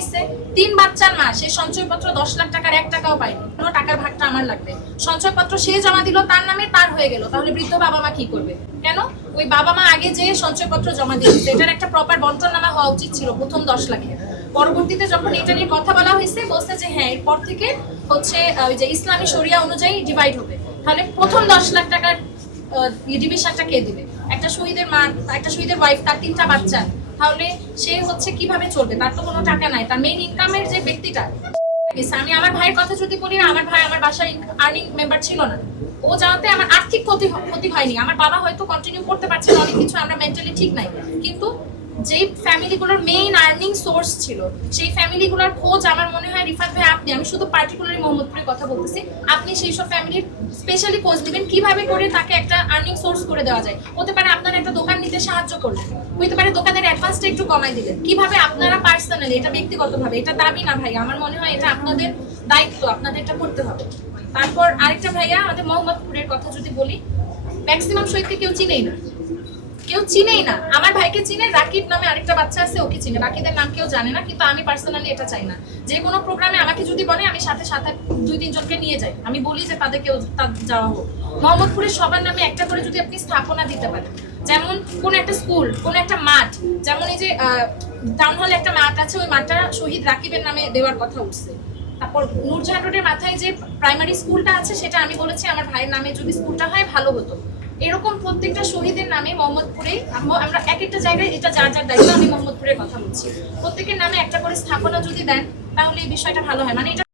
হয়েছে 3 বাচ্চার মা, সে সঞ্চয়পত্র 10 লাখ টাকার 1 টাকাও পায়নি। কোনো টাকার ভাগটা আমার লাগবে। সঞ্চয়পত্র সে জমা দিল, তার নামে তার হয়ে গেল, তাহলে বৃদ্ধ বাবা মা কি করবে? কেন? ওই বাবা মা আগে যে সঞ্চয়পত্র জমা দিয়েছে, এটার একটা প্রপার বন্টননামা হওয়া উচিত ছিল প্রথম 10 লাখে। পরবর্তীতে যখন এটা নিয়ে কথা বলা হয়েছে, বলছে যে হ্যাঁ এরপর থেকে হচ্ছে ওই যে ইসলামী শরিয়া অনুযায়ী ডিভাইড হবে। তাহলে প্রথম 10 লাখ টাকার ডিভিশনটা কে দিবে? একটা শহীদের মা, একটা শহীদের ওয়াইফ, তার 3টা বাচ্চা, তাহলে সে হচ্ছে কিভাবে চলবে? তার তো কোনো টাকা নাই। তার মেইন ইনকামের যে ব্যক্তিটা আমি আমার ভাইয়ের কথা যদি বলি, আমার ভাই আমার বাসায় আর্নিং মেম্বার ছিল না। ও যাওয়াতে আমার আর্থিক ক্ষতি হয়নি। আমার বাবা হয়তো কন্টিনিউ করতে পারছে না অনেক কিছু, আমরা মেন্টালি ঠিক নাই, কিন্তু যেই ফ্যামিলিগুলোর মেইন আর্নিং সোর্স ছিল, সেই ফ্যামিলিগুলোর খোঁজ আমার মনে হয় রিফাত ভাই আপনি, আমি শুধু পার্টিকুলারলি মোহাম্মদপুরের কথা বলতেছি, আপনি সেই সব ফ্যামিলির স্পেশালি খোঁজ নেবেন কিভাবে করে তাকে একটা আর্নিং সোর্স করে দেওয়া যায়। হতে পারে আপনার একটা দোকান নিতে সাহায্য করলেন, হতে পারে দোকানের অ্যাডভান্সটা একটু কমাই দিলেন, কিভাবে আপনারা পার্সোনালি, এটা ব্যক্তিগতভাবে, এটা দাবি না ভাই, আমার মনে হয় এটা আপনাদের দায়িত্ব, আপনাদের এটা করতে হবে। তারপর আরেকটা ভাইয়া, আমাদের মোহাম্মদপুরের কথা যদি বলি, ম্যাক্সিমাম শহীদকে কেউ চিনেই না, কেউ চিনেই না। আমার ভাইকে চিনে, রাকিব নামে আরেকটা বাচ্চা আছে ওকে চিনে, বাকিদের নাম কেউ জানে না। কিন্তু আমি পার্সোনালি এটা চাই না, যে কোনো প্রোগ্রামে আমাকে যদি বলে আমি সাথে সাথে 2-3 জনকে নিয়ে যাই, আমি বলি যে তাদেরকেও যাওয়া হোক। মোহাম্মদপুরের সবার নামে একটা করে যদি আপনি স্থাপনা দিতে পারেন, যেমন কোন একটা স্কুল, কোন একটা মাঠ, যেমন এই যে টাউন হলে একটা মাঠ আছে, ওই মাঠটা শহীদ রাকিবের নামে দেওয়ার কথা উঠছে। তারপর নূরজাহান রোডের মাথায় যে প্রাইমারি স্কুলটা আছে, সেটা আমি বলেছি আমার ভাইয়ের নামে যদি স্কুলটা হয় ভালো হতো। এরকম প্রত্যেকটা শহীদের নামে মোহাম্মদপুরে আমরা এক একটা জায়গায়, এটা যার যার দায়িত্ব, আমি মোহাম্মদপুরের কথা বলছি, প্রত্যেকের নামে একটা করে স্থাপনা যদি দেন তাহলে এই বিষয়টা ভালো হয়। মানে এটা